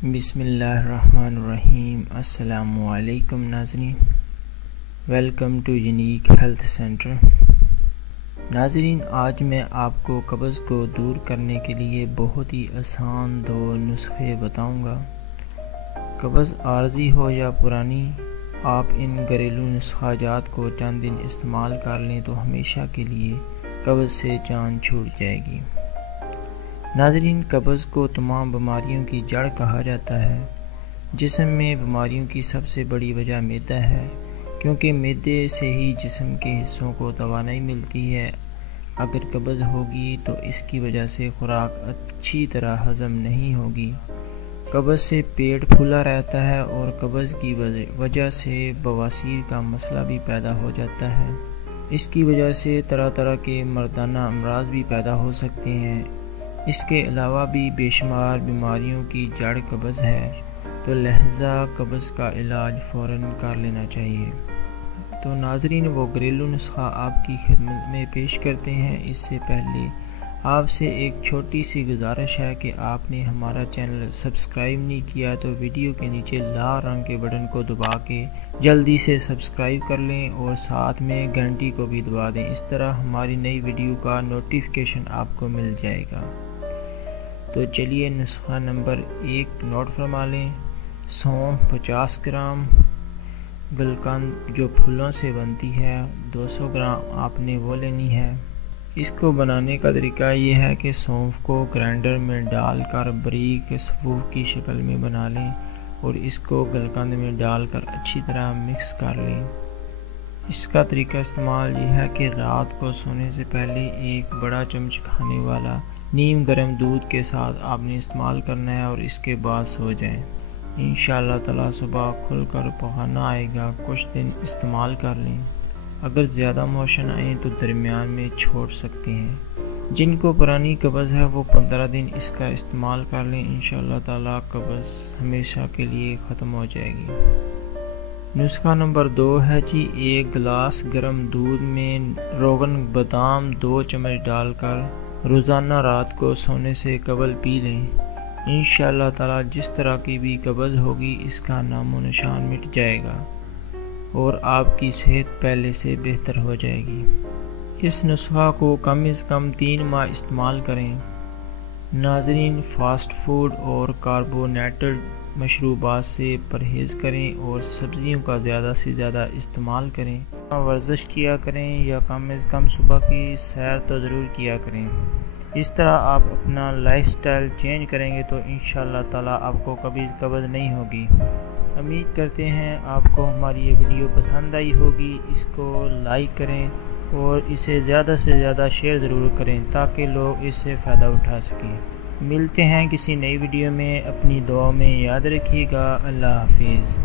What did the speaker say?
بسم اللہ الرحمن الرحیم۔ السلام علیکم ناظرین، welcome to unique health centre. ناظرین، آج میں آپ کو قبض کو دور کرنے کے لیے بہت ہی آسان 2 نسخے بتاؤں گا۔ قبض عارضی ہو یا پرانی، آپ ان گھریلو نسخہ جات کو چند دن استعمال کر لیں تو ہمیشہ کے لیے قبض سے جان چھوٹ جائے گی۔ ناظرین، قبض کو تمام بیماریوں کی جڑ کہا جاتا ہے۔ جسم میں بیماریوں کی سب سے بڑی وجہ معدہ ہے، کیونکہ معدے سے ہی جسم کے حصوں کو توانائی ملتی ہے۔ اگر قبض ہوگی تو اس کی وجہ سے خوراک اچھی طرح ہضم نہیں ہوگی۔ قبض سے پیٹ پھولا رہتا ہے اور قبض کی وجہ سے بواسیر کا مسئلہ بھی پیدا ہو جاتا ہے۔ اس کی وجہ سے طرح طرح کے مردانہ امراض بھی پیدا ہو سکتے ہیں۔ اس کے علاوہ بھی بے شمار بیماریوں کی جڑ قبض ہے، تو لہذا قبض کا علاج فوراً کر لینا چاہیے۔ تو ناظرین، وہ گھریلو نسخہ آپ کی خدمت میں پیش کرتے ہیں۔ اس سے پہلے آپ سے ایک چھوٹی سی گزارش ہے کہ آپ نے ہمارا چینل سبسکرائب نہیں کیا تو ویڈیو کے نیچے لال رنگ کے بٹن کو دبا کے جلدی سے سبسکرائب کر لیں اور ساتھ میں گھنٹی کو بھی دبا دیں۔ اس طرح ہماری نئی ویڈیو کا نوٹیفیکیشن آپ کو مل جائے گا۔ تو چلیے نسخہ نمبر 1 نوٹ فرما لیں۔ سونف 50 گرام، گلقند جو پھولوں سے بنتی ہے 200 گرام آپ نے وہ لینی ہے۔ اس کو بنانے کا طریقہ یہ ہے کہ سونف کو گرائنڈر میں ڈال کر باریک صفوف کی شکل میں بنا لیں اور اس کو گلقند میں ڈال کر اچھی طرح مکس کر لیں۔ اس کا طریقہ استعمال یہ ہے کہ رات کو سونے سے پہلے ایک بڑا چمچ کھانے والا نیم گرم دودھ کے ساتھ آپ نے استعمال کرنا ہے اور اس کے بعد سو جائیں۔ انشاءاللہ تعالی صبح کھل کر پخانا آئے گا۔ کچھ دن استعمال کر لیں۔ اگر زیادہ موشن آئیں تو درمیان میں چھوڑ سکتے ہیں۔ جن کو پرانی قبض ہے وہ 15 دن اس کا استعمال کر لیں۔ انشاءاللہ تعالی قبض ہمیشہ کے لیے ختم ہو جائے گی۔ نسخہ نمبر 2 ہے جی، 1 گلاس گرم دودھ میں روغن بادام 2 چمچ ڈال کر روزانہ رات کو سونے سے قبل پی لیں۔ انشاءاللہ تعالی جس طرح کی بھی قبض ہوگی اس کا نام و نشان مٹ جائے گا اور آپ کی صحت پہلے سے بہتر ہو جائے گی۔ اس نسخہ کو کم از کم 3 ماہ استعمال کریں۔ ناظرین، فاسٹ فوڈ اور کاربونیٹڈ مشروبات سے پرہیز کریں اور سبزیوں کا زیادہ سے زیادہ استعمال کریں۔ ورزش کیا کریں یا کم از کم صبح کی سیر تو ضرور کیا کریں۔ اس طرح آپ اپنا لائف سٹائل چینج کریں گے تو انشاءاللہ تعالی آپ کو کبھی قبض نہیں ہوگی۔ امید کرتے ہیں آپ کو ہماری یہ ویڈیو پسند آئی ہوگی۔ اس کو لائک کریں اور اسے زیادہ سے زیادہ شیئر ضرور کریں تاکہ لوگ اس سے فائدہ اٹھا سکیں۔ ملتے ہیں کسی نئی ویڈیو میں۔ اپنی دعا میں یاد رکھیے گا۔ اللہ حافظ۔